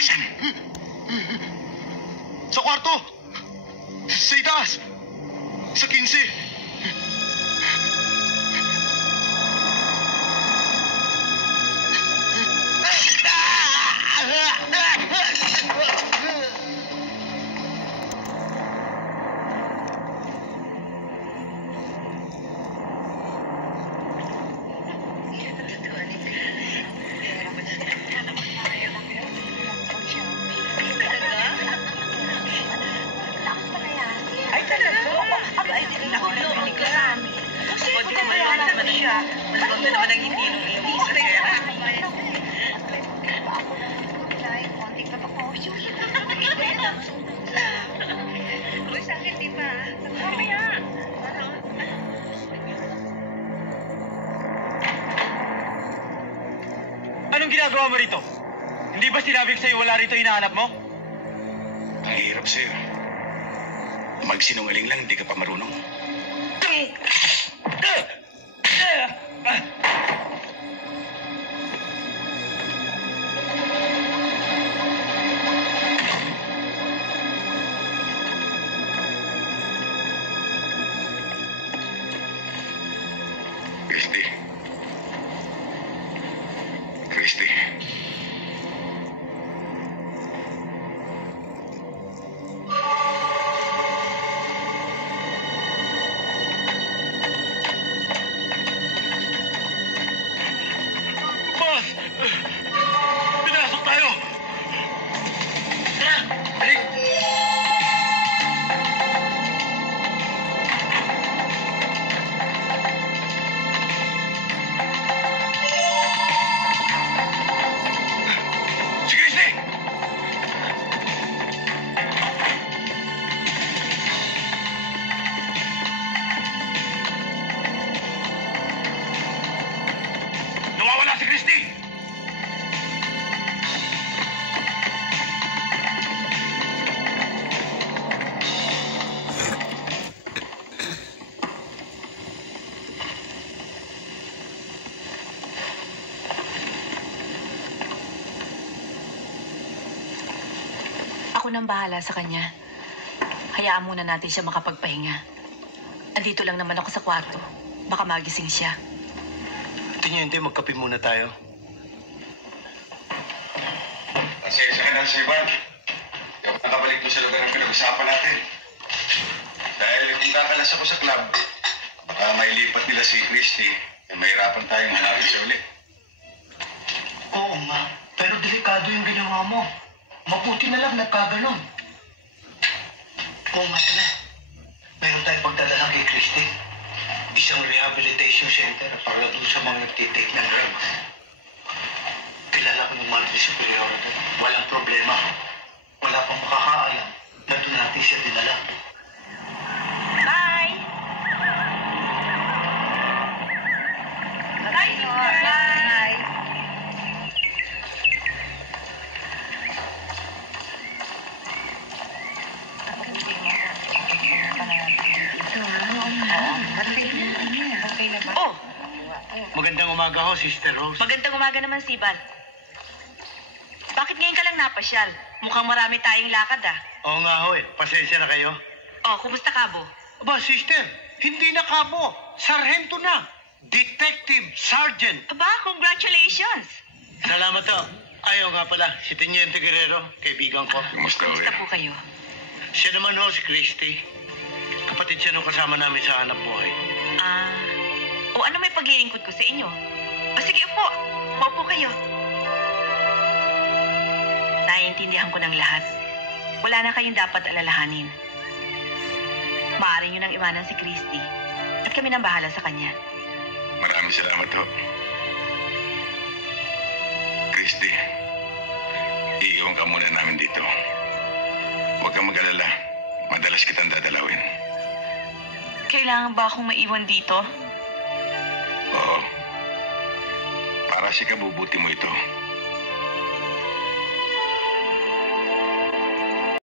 Nasaan? Sa kwarto! Sa itaas! Sa 15! Ay, talaga? Aba, ay, hindi ako narinig ka sa amin. Kasi O, di ba kaya naman siya? Malamang na naman ang hindi nung hindi sa pera. Uy, sakit, di ba? Mamaya. Anong ginagawa mo rito? Hindi ba sinabi ko sa'yo wala rito hinahanap mo? Ang hirap sa'yo. Magsinungaling lang, hindi ka pa marunong. Christy. Christy. Boss! Pinasok tayo! Tara! Balik! Si Christy! Nawawala si Christy! Ako nang bahala sa kanya. Hayaan muna natin siya makapagpahinga. Andito lang naman ako sa kwarto. Baka magising siya. Tiniente, magkape muna tayo. Pasensya ka na, Sivan. Ikaw nakabalik doon sa lugar ng pinag-usapan natin. Dahil kung kakalas ako sa club, baka mailipat nila si Christy, eh, mahirapan tayong hanapin siya ulit. Oo nga, pero delikado yung ginawa mo. Mabuti na lang nagkaganon. Oo nga pala. Meron tayong pagdadala kay Christy. Isang rehabilitation center para doon sa mga nagtitake ng drugs. Kilala ko yung Madre Superior doon. Walang problema. Wala pang makakaalam na doon natin siya dinala. Bye! Bye, sister! Bye! Oh, Magandang umaga ho, Sister Rose. magandang umaga naman, Sibal. Bakit ngayon ka lang napasyal? Mukhang marami tayong lakad, ah. Oo nga ho eh. Pasensya na kayo. Oh, kumusta ka, Bo? Aba, Sister, hindi na kamo. Sargento na. Detective Sergeant. Aba, congratulations! Salamat ho. Ayaw nga pala, si Teniente Guerrero, kaibigan ko. Kumusta, Kumusta Uwe? po kayo? Siya naman ho, si Christy. Kapatid siya nung kasama namin sa hanap buhay. O ano may paglilingkod ko sa inyo? O sige, upo. Maupo kayo. Naiintindihan ko ng lahat. Wala na kayong dapat alalahanin. Maaari nyo nang iwanan si Christy. At kami nang bahala sa kanya. Maraming salamat ho. Christy, iiwan ka muna namin dito. Huwag kang mag-alala. Madalas kitang dadalawin. Kailangan ba akong maiwan dito? Oo. Para si kabubuti mo ito.